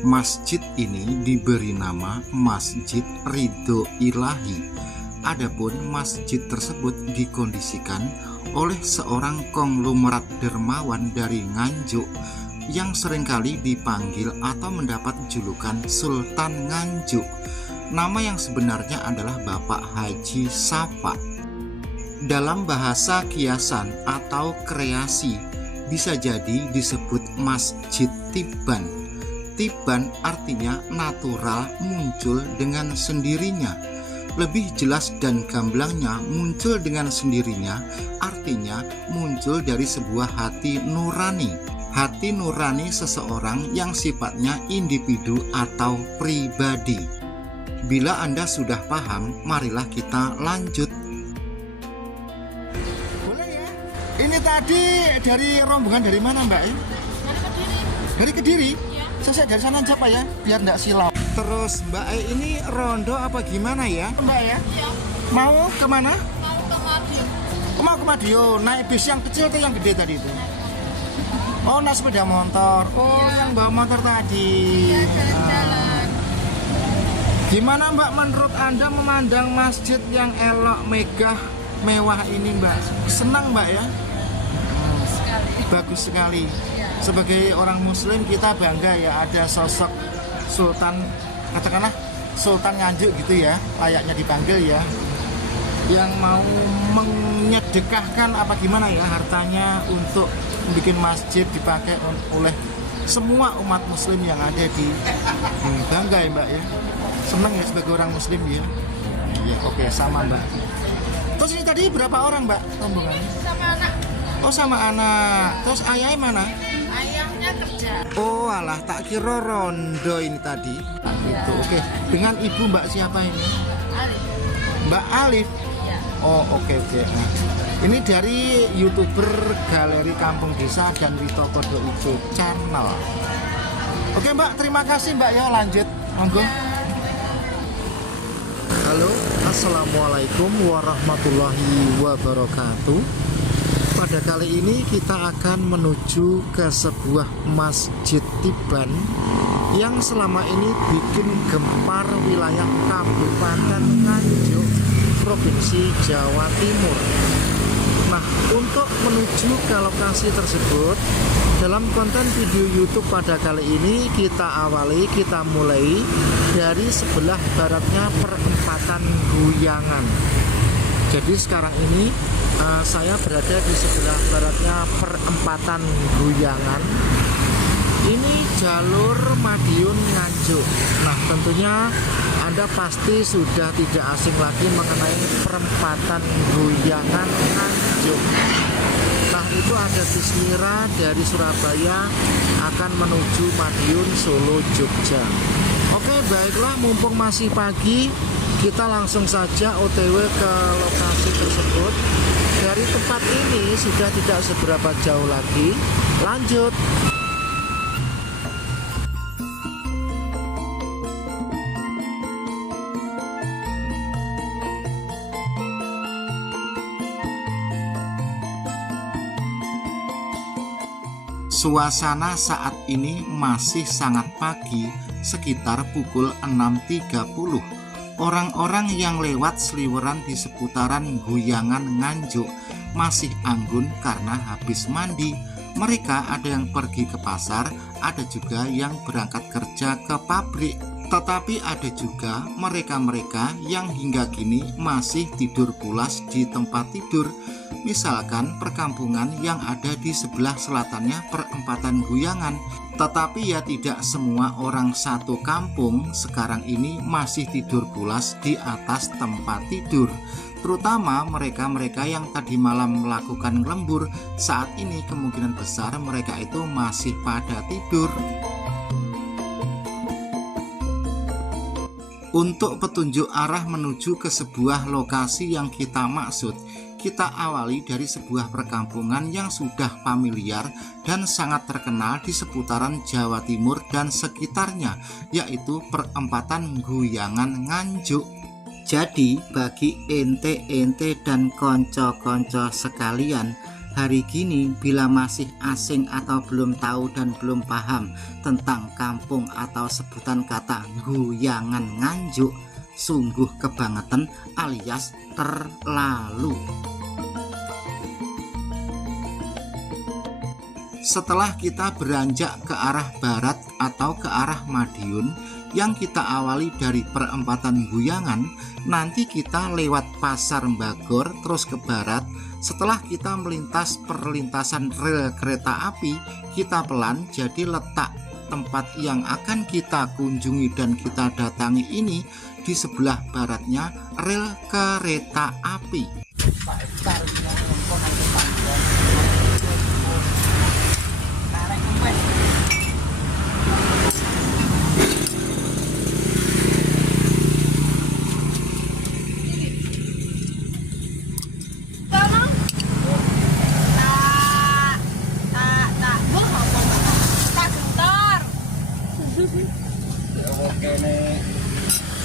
Masjid ini diberi nama Masjid Ridho Ilahi. Adapun masjid tersebut dikondisikan oleh seorang konglomerat dermawan dari Nganjuk yang seringkali dipanggil atau mendapat julukan Sultan Nganjuk. Nama yang sebenarnya adalah Bapak Haji Safa. Dalam bahasa kiasan atau kreasi bisa jadi disebut Masjid Tiban. Tiban artinya natural, muncul dengan sendirinya. Lebih jelas dan gamblangnya, muncul dengan sendirinya artinya muncul dari sebuah hati nurani. Hati nurani seseorang yang sifatnya individu atau pribadi. Bila Anda sudah paham, marilah kita lanjut. Boleh ya? Ini tadi dari rombongan dari mana Mbak? Dari Kediri. Dari Kediri? Ya. Saya dari sana aja Pak ya, biar nggak silau. Terus Mbak ini rondo apa gimana ya Mbak ya? Iya. Mau kemana? Mau ke Madiun. Mau ke Madiun, naik bis yang kecil atau yang gede tadi itu? Oh, naik sepeda motor. Oh, Iya. yang bawa motor tadi. Iya, jalan-jalan. Gimana Mbak menurut Anda memandang masjid yang elok, megah, mewah ini Mbak? Senang Mbak ya? Sekali. Bagus sekali. Iya. Sebagai orang muslim kita bangga ya ada sosok Sultan, katakanlah Sultan Nganjuk gitu ya, layaknya dipanggil ya, yang mau menyedekahkan apa gimana ya hartanya untuk bikin masjid dipakai oleh semua umat muslim yang ada di bangga ya Mbak ya. Senang ya sebagai orang muslim ya. Iya, oke, sama Mbak. Terus ini tadi berapa orang Mbak rombongannya? Sama anak. Oh, sama anak. Terus ayahnya mana? Ayahnya kerja. Oh alah, tak kira rondo ini tadi. Nah, gitu. Oke. Dengan ibu Mbak siapa ini? Alif. Mbak Alif. Ya. Oh oke. Nah, ini dari YouTuber Galeri Kampung Desa dan Witokodo Ijo Channel. Oke Mbak, terima kasih Mbak ya, lanjut. Monggo. Halo, assalamualaikum warahmatullahi wabarakatuh. Pada kali ini kita akan menuju ke sebuah masjid Tiban yang selama ini bikin gempar wilayah Kabupaten Nganjuk, Provinsi Jawa Timur. Nah, untuk menuju ke lokasi tersebut, dalam konten video YouTube pada kali ini kita mulai dari sebelah baratnya perempatan Guyangan. Jadi sekarang ini saya berada di sebelah baratnya perempatan Guyangan. Ini jalur Madiun Nganjuk. Nah, tentunya Anda pasti sudah tidak asing lagi mengenai perempatan Guyangan Nganjuk. Nah, itu ada bis Mira dari Surabaya akan menuju Madiun, Solo, Jogja. Oke, baiklah, mumpung masih pagi, kita langsung saja OTW ke lokasi tersebut. Dari tempat ini sudah tidak seberapa jauh lagi. Lanjut. Suasana saat ini masih sangat pagi, sekitar pukul 6.30. Orang-orang yang lewat seliweran di seputaran Guyangan Nganjuk masih anggun karena habis mandi. Mereka ada yang pergi ke pasar, ada juga yang berangkat kerja ke pabrik. Tetapi ada juga mereka-mereka yang hingga kini masih tidur pulas di tempat tidur. Misalkan perkampungan yang ada di sebelah selatannya perempatan Guyangan. Tetapi ya tidak semua orang satu kampung sekarang ini masih tidur pulas di atas tempat tidur. Terutama mereka-mereka yang tadi malam melakukan lembur, saat ini kemungkinan besar mereka itu masih pada tidur. Untuk petunjuk arah menuju ke sebuah lokasi yang kita maksud, kita awali dari sebuah perkampungan yang sudah familiar dan sangat terkenal di seputaran Jawa Timur dan sekitarnya, yaitu perempatan Guyangan Nganjuk. Jadi bagi ente-ente dan konco-konco sekalian Hari gini bila masih asing atau belum tahu dan belum paham tentang kampung atau sebutan kata Guyangan Nganjuk, sungguh kebangetan alias terlalu. Setelah kita beranjak ke arah barat atau ke arah Madiun yang kita awali dari perempatan Guyangan, nanti kita lewat Pasar Mbagor terus ke barat. Setelah kita melintas perlintasan rel kereta api, kita pelan, jadi letak tempat yang akan kita kunjungi dan kita datangi ini di sebelah baratnya rel kereta api.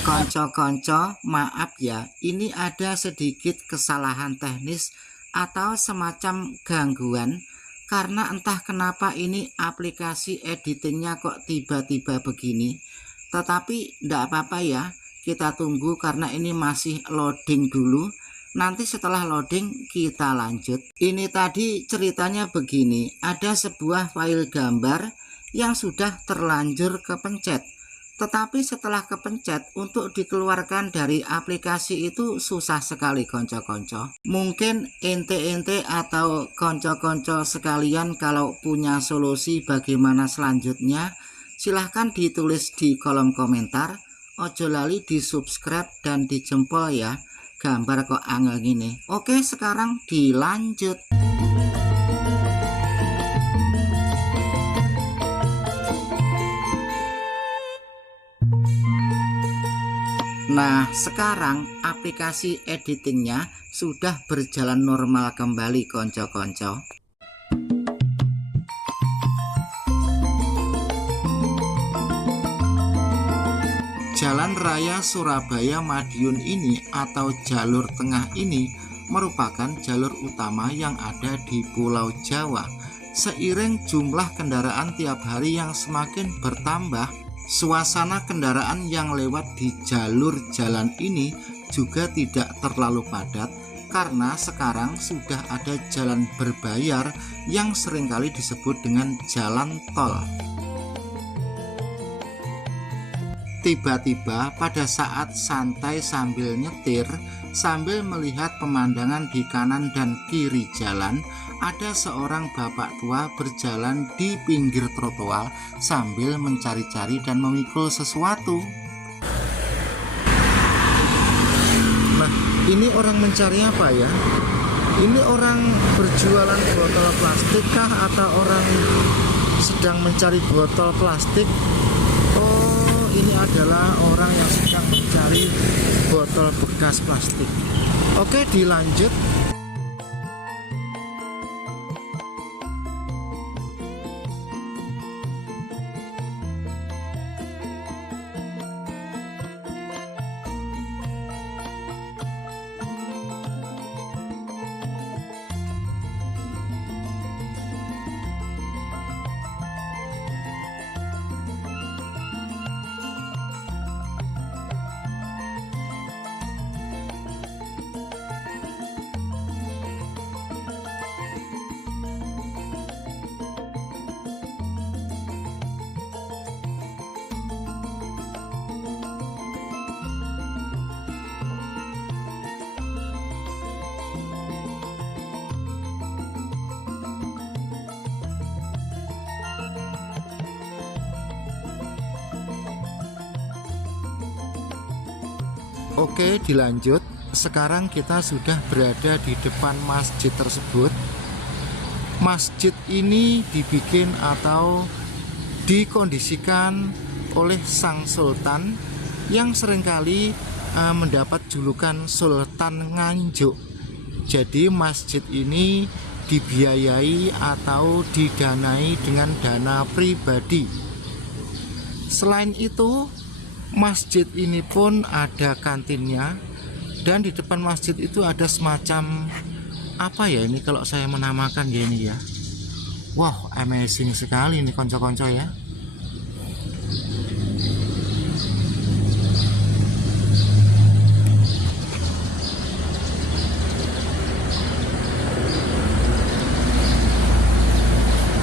Konco-konco, maaf ya, ini ada sedikit kesalahan teknis atau semacam gangguan karena entah kenapa ini aplikasi editingnya kok tiba-tiba begini. Tetapi tidak apa-apa ya, kita tunggu karena ini masih loading dulu. Nanti setelah loading kita lanjut. Ini tadi ceritanya begini, ada sebuah file gambar yang sudah terlanjur kepencet. Tetapi setelah kepencet untuk dikeluarkan dari aplikasi itu susah sekali konco-konco. Mungkin ente-ente atau konco-konco sekalian kalau punya solusi bagaimana selanjutnya, silahkan ditulis di kolom komentar. Ojo lali di subscribe dan di jempol ya, gambar kok angel gini. Oke, sekarang dilanjut. Nah, sekarang aplikasi editingnya sudah berjalan normal kembali konco-konco. Jalan Raya Surabaya Madiun ini atau jalur tengah ini merupakan jalur utama yang ada di Pulau Jawa. Seiring jumlah kendaraan tiap hari yang semakin bertambah, suasana kendaraan yang lewat di jalur jalan ini juga tidak terlalu padat karena sekarang sudah ada jalan berbayar yang seringkali disebut dengan jalan tol. Tiba-tiba pada saat santai sambil nyetir, sambil melihat pemandangan di kanan dan kiri jalan, ada seorang bapak tua berjalan di pinggir trotoar sambil mencari-cari dan memikul sesuatu. Nah, ini orang mencari apa ya? Ini orang berjualan botol plastik kah atau orang sedang mencari botol plastik? Oh, ini adalah orang yang sedang mencari botol bekas plastik. Oke, dilanjut. Oke, dilanjut. Sekarang kita sudah berada di depan masjid tersebut. Masjid ini dibikin atau dikondisikan oleh Sang Sultan yang seringkali mendapat julukan Sultan Nganjuk. Jadi masjid ini dibiayai atau didanai dengan dana pribadi. Selain itu, masjid ini pun ada kantinnya, dan di depan masjid itu ada semacam apa ya ini kalau saya menamakan ya ini ya. Wow, amazing sekali ini konco-konco ya.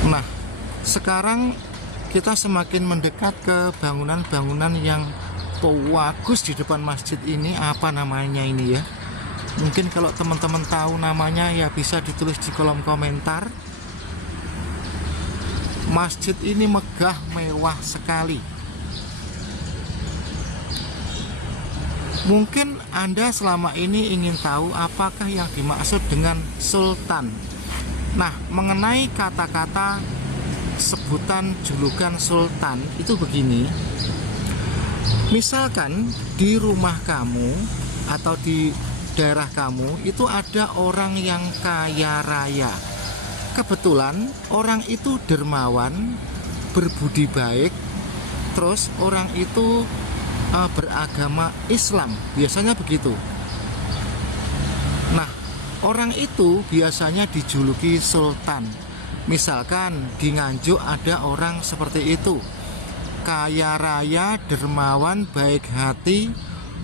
Nah, sekarang kita semakin mendekat ke bangunan-bangunan yang bagus di depan masjid ini. Apa namanya ini ya? Mungkin kalau teman-teman tahu namanya ya bisa ditulis di kolom komentar. Masjid ini megah, mewah sekali. Mungkin Anda selama ini ingin tahu apakah yang dimaksud dengan sultan. Nah, mengenai kata-kata sebutan julukan sultan itu begini. Misalkan di rumah kamu atau di daerah kamu itu ada orang yang kaya raya. Kebetulan orang itu dermawan, berbudi baik, terus orang itu beragama Islam, biasanya begitu. Nah, orang itu biasanya dijuluki sultan. Misalkan di Nganjuk ada orang seperti itu, kaya raya, dermawan, baik hati,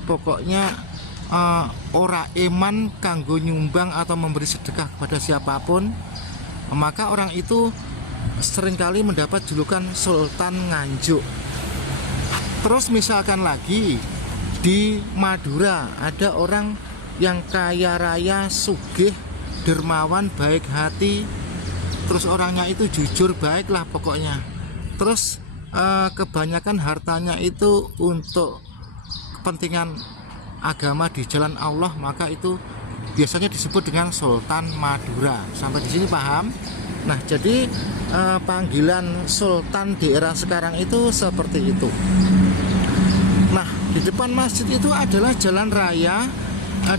pokoknya ora eman kanggo nyumbang atau memberi sedekah kepada siapapun, maka orang itu seringkali mendapat julukan Sultan Nganjuk. Terus misalkan lagi di Madura ada orang yang kaya raya, sugih, dermawan, baik hati, terus orangnya itu jujur, baik lah pokoknya. Terus kebanyakan hartanya itu untuk kepentingan agama di jalan Allah, maka itu biasanya disebut dengan Sultan Madura. Sampai di sini paham? Nah, jadi panggilan sultan di era sekarang itu seperti itu. Nah, di depan masjid itu adalah jalan raya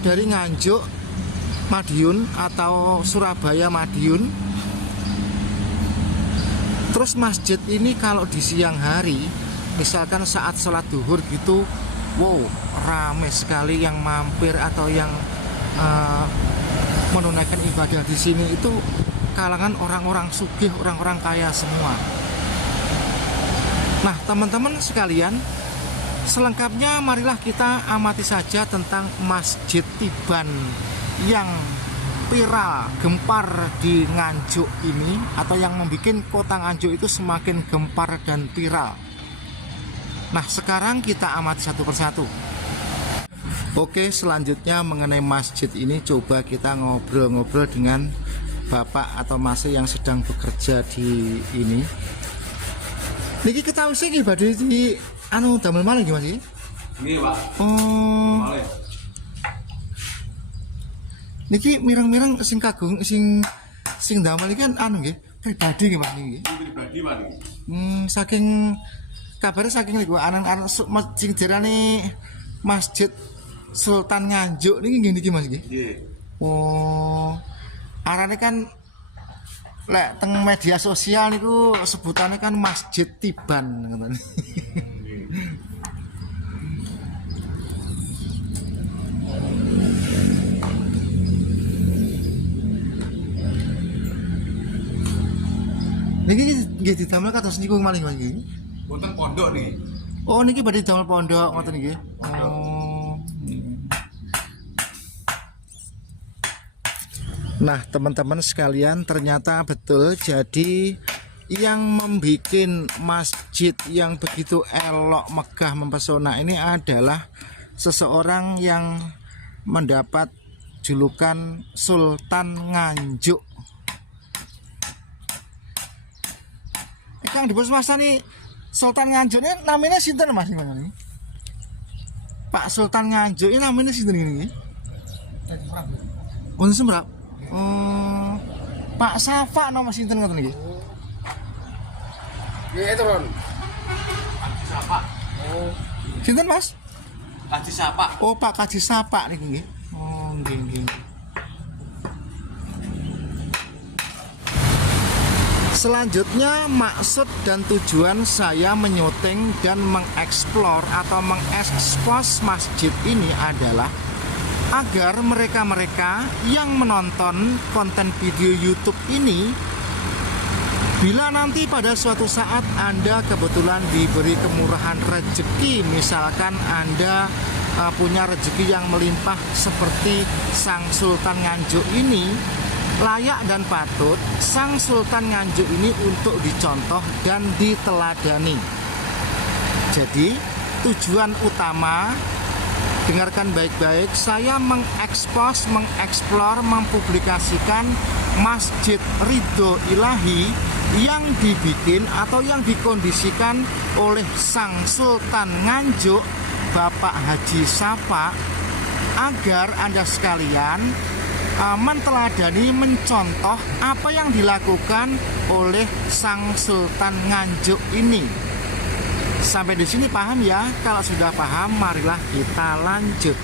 dari Nganjuk Madiun atau Surabaya Madiun. Terus masjid ini kalau di siang hari, misalkan saat sholat duhur gitu, wow, ramai sekali yang mampir atau yang menunaikan ibadah di sini. Itu kalangan orang-orang sugih, orang-orang kaya semua. Nah, teman-teman sekalian, selengkapnya marilah kita amati saja tentang Masjid Tiban yang viral, gempar di Nganjuk ini, atau yang membuat kota Nganjuk itu semakin gempar dan viral. Nah, sekarang kita amati satu persatu. Oke, selanjutnya mengenai masjid ini, coba kita ngobrol-ngobrol dengan bapak atau mas yang sedang bekerja di ini. Niki ketahui sih badhe di anu damel malih nggih Mas iki? Nggih, Pak. Oh. Malih. Niki mirang-mirang sing kagung sing damel iki kan anu nggih, pribadi nggih Mas niki. Pribadi, Pak. Saking kabare saking niku anak-anak sing diarani Masjid Sultan Nganjuk niki nggih niki Mas nggih. Nggih. Oh. Arane kan lek teng media sosial niku sebutannya kan Masjid Tiban ngoten. Niki nggih didamel kados niku malih niki. Wonten pondok nih. Oh niki badhe damel pondok ngoten niki. Oh. Nah, teman-teman sekalian, ternyata betul. Jadi yang membuat masjid yang begitu elok, megah, mempesona ini adalah seseorang yang mendapat julukan Sultan Nganjuk. Kang di Masa nih Sultan Nganjuk ini namanya sinten Mas ini? Pak Sultan Nganjuk ini namanya sinten ini? Untuk Sembrap. Oh, Pak Safa nama sinten ngoten niki? Nggih, turun. Kaji Sapa. Oh. Sinten Mas? Kaji Sapa. Oh, Pak Kaji Sapa niki nggih. Oh, nggih nggih. Selanjutnya, maksud dan tujuan saya menyuting dan mengeksplor atau mengekspos masjid ini adalah agar mereka-mereka yang menonton konten video YouTube ini, bila nanti pada suatu saat Anda kebetulan diberi kemurahan rezeki, misalkan Anda punya rezeki yang melimpah seperti Sang Sultan Nganjuk ini, layak dan patut Sang Sultan Nganjuk ini untuk dicontoh dan diteladani. Jadi tujuan utama, dengarkan baik-baik, saya mengeksplor, mempublikasikan Masjid Ridho Ilahi yang dibikin atau yang dikondisikan oleh Sang Sultan Nganjuk, Bapak Haji Sapa, agar Anda sekalian menteladani, mencontoh apa yang dilakukan oleh Sang Sultan Nganjuk ini. Sampai di sini paham ya? Kalau sudah paham, marilah kita lanjut.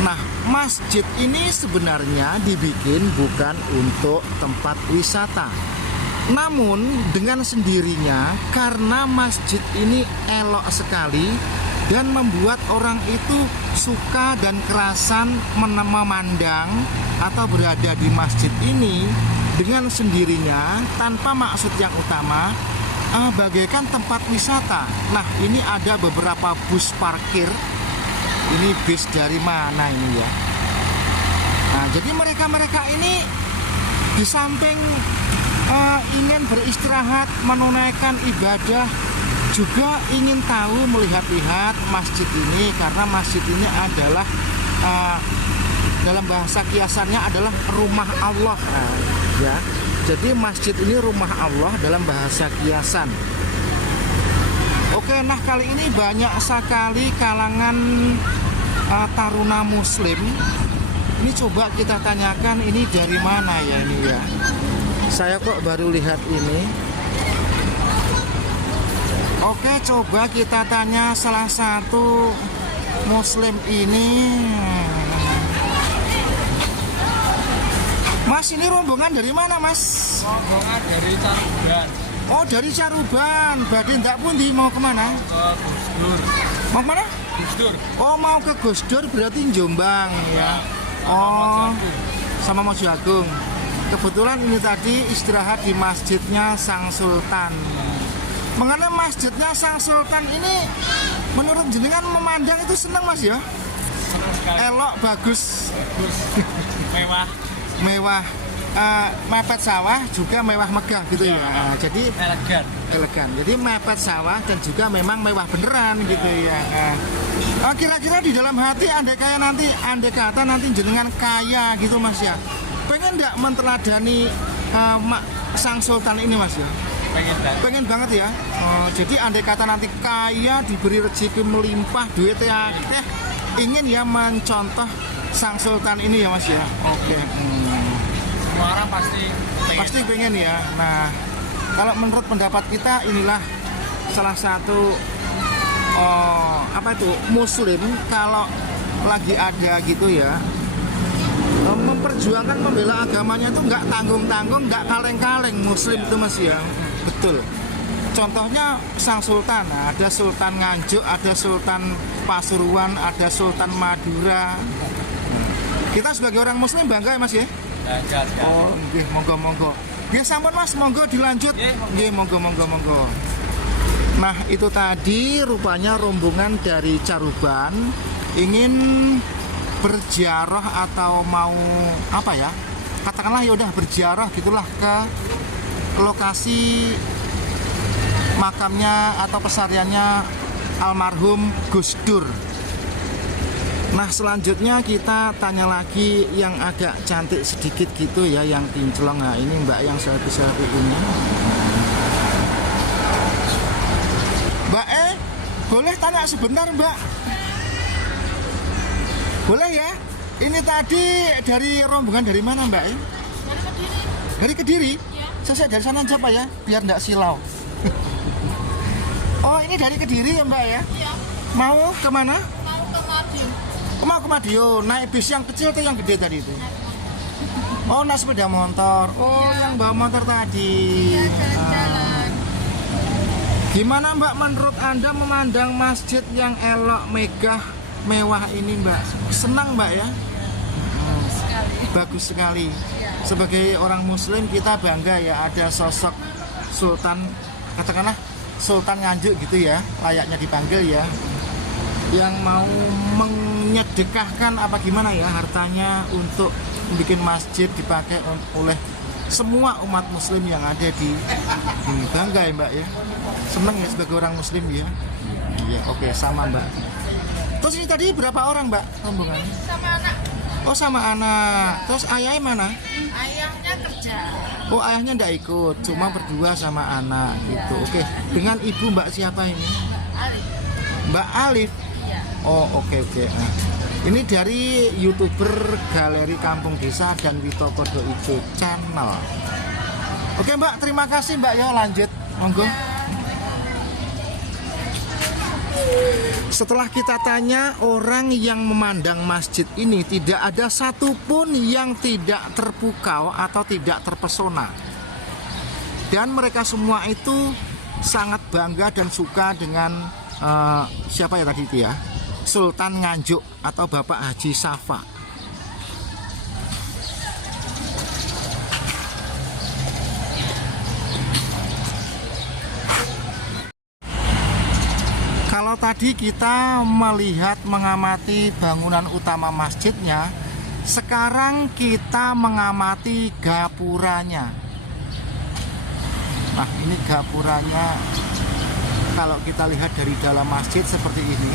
Nah, masjid ini sebenarnya dibikin bukan untuk tempat wisata. Namun dengan sendirinya, karena masjid ini elok sekali dan membuat orang itu suka dan kerasan memandang atau berada di masjid ini, dengan sendirinya tanpa maksud yang utama, bagaikan tempat wisata. Nah, ini ada beberapa bus parkir. Ini bis dari mana ini ya? Nah, jadi mereka ini di samping ingin beristirahat, menunaikan ibadah, juga ingin tahu, melihat-lihat masjid ini, karena masjid ini adalah dalam bahasa kiasannya adalah rumah Allah, ya. Jadi masjid ini rumah Allah dalam bahasa kiasan. Oke, nah kali ini banyak sekali kalangan taruna muslim. Ini coba kita tanyakan, ini dari mana ya ini ya? Saya kok baru lihat ini. Oke, coba kita tanya salah satu muslim ini. Mas, ini rombongan dari mana, Mas? Rombongan dari Caruban. Oh, dari Caruban. Berarti ndak pundi mau kemana? Ke Gusdur. Mau kemana? Gusdur. Oh, mau ke Gusdur berarti Jombang ya. Oh, sama Mojoagung. Kebetulan ini tadi istirahat di masjidnya Sang Sultan. Mengenai masjidnya Sang Sultan ini, menurut jenengan memandang itu senang, Mas ya? Senang sekali. Elok, bagus, Mewah. mewah, mepet sawah juga mewah megah gitu ya. Jadi Elegan. Jadi mepet sawah dan juga memang mewah beneran gitu ya. Kira-kira di dalam hati andai kata nanti jenengan kaya gitu, Mas ya, pengen nggak menteladani Sang Sultan ini, Mas ya? Pengen banget ya. Jadi andai kata nanti kaya, diberi rezeki melimpah, duit ya, ingin ya mencontoh Sang Sultan ini ya, Mas ya. Oke. Semua orang pasti pengen ya. Nah, kalau menurut pendapat kita, inilah salah satu muslim kalau lagi ada gitu ya, memperjuangkan, membela agamanya itu nggak tanggung-tanggung, nggak kaleng-kaleng muslim itu, Mas ya. Betul. Contohnya Sang Sultan, ada Sultan Nganjuk, ada Sultan Pasuruan, ada Sultan Madura. Kita sebagai orang muslim bangga ya, Mas ya? Bangga sekali. Oh, nggih, monggo. Nggih, sampun Mas, monggo dilanjut. Nggih, monggo. Nah, itu tadi rupanya rombongan dari Caruban ingin berziarah atau mau apa ya? Katakanlah ya udah berziarah gitulah ke lokasi makamnya atau pesariannya almarhum Gus Dur. Nah, selanjutnya kita tanya lagi yang agak cantik sedikit gitu ya, yang kinclong. Nah, ini Mbak yang selfie ini. Mbak boleh tanya sebentar, Mbak? Boleh ya? Ini tadi dari rombongan dari mana, Mbak? Dari Kediri? Ya. Saya dari sana aja, Pak ya, biar nggak silau. Oh, ini dari Kediri ya, Mbak ya? Iya. Mau kemana? Mau ke Madiun. Mau ke Madiun. Naik bis yang kecil atau yang gede tadi itu? Oh, naik sepeda motor. Oh, yang bawa motor tadi. Iya, jalan-jalan. Gimana, Mbak, menurut Anda memandang masjid yang elok, megah, mewah ini Mbak. Senang Mbak ya? Sekali. Bagus sekali. Sebagai orang muslim kita bangga ya ada sosok Sultan, katakanlah Sultan Nganjuk gitu ya, layaknya dipanggil ya, yang mau menyedekahkan apa gimana ya hartanya untuk bikin masjid dipakai oleh semua umat muslim yang ada di ini. Bangga ya Mbak ya, seneng ya sebagai orang muslim ya. Iya, oke, sama Mbak. Terus ini tadi berapa orang Mbak rombongannya? Sama anak. Oh sama anak. Terus ayahnya mana? Ayahnya kerja. Oh ayahnya ndak ikut, cuma berdua sama anak gitu. Oke, dengan ibu Mbak siapa ini? Ali. Mbak Alif. Ya. Oh oke. Nah, ini dari YouTuber Galeri Kampung Desa dan Witokodo Ijo Channel. Oke Mbak, terima kasih Mbak ya, lanjut monggo. Setelah kita tanya orang yang memandang masjid ini, tidak ada satupun yang tidak terpukau atau tidak terpesona. Dan mereka semua itu sangat bangga dan suka dengan siapa ya tadi itu ya, Sultan Nganjuk atau Bapak Haji Safa. Kalau tadi kita melihat mengamati bangunan utama masjidnya, sekarang kita mengamati gapuranya. Nah, ini gapuranya. Kalau kita lihat dari dalam masjid seperti ini.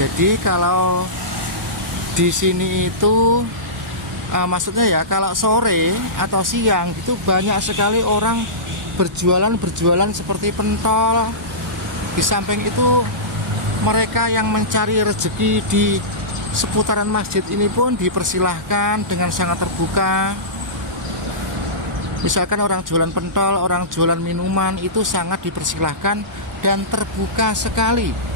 Jadi kalau di sini itu maksudnya ya kalau sore atau siang itu banyak sekali orang berjualan seperti pentol. Di samping itu mereka yang mencari rezeki di seputaran masjid ini pun dipersilahkan dengan sangat terbuka. Misalkan orang jualan pentol, orang jualan minuman itu sangat dipersilahkan dan terbuka sekali.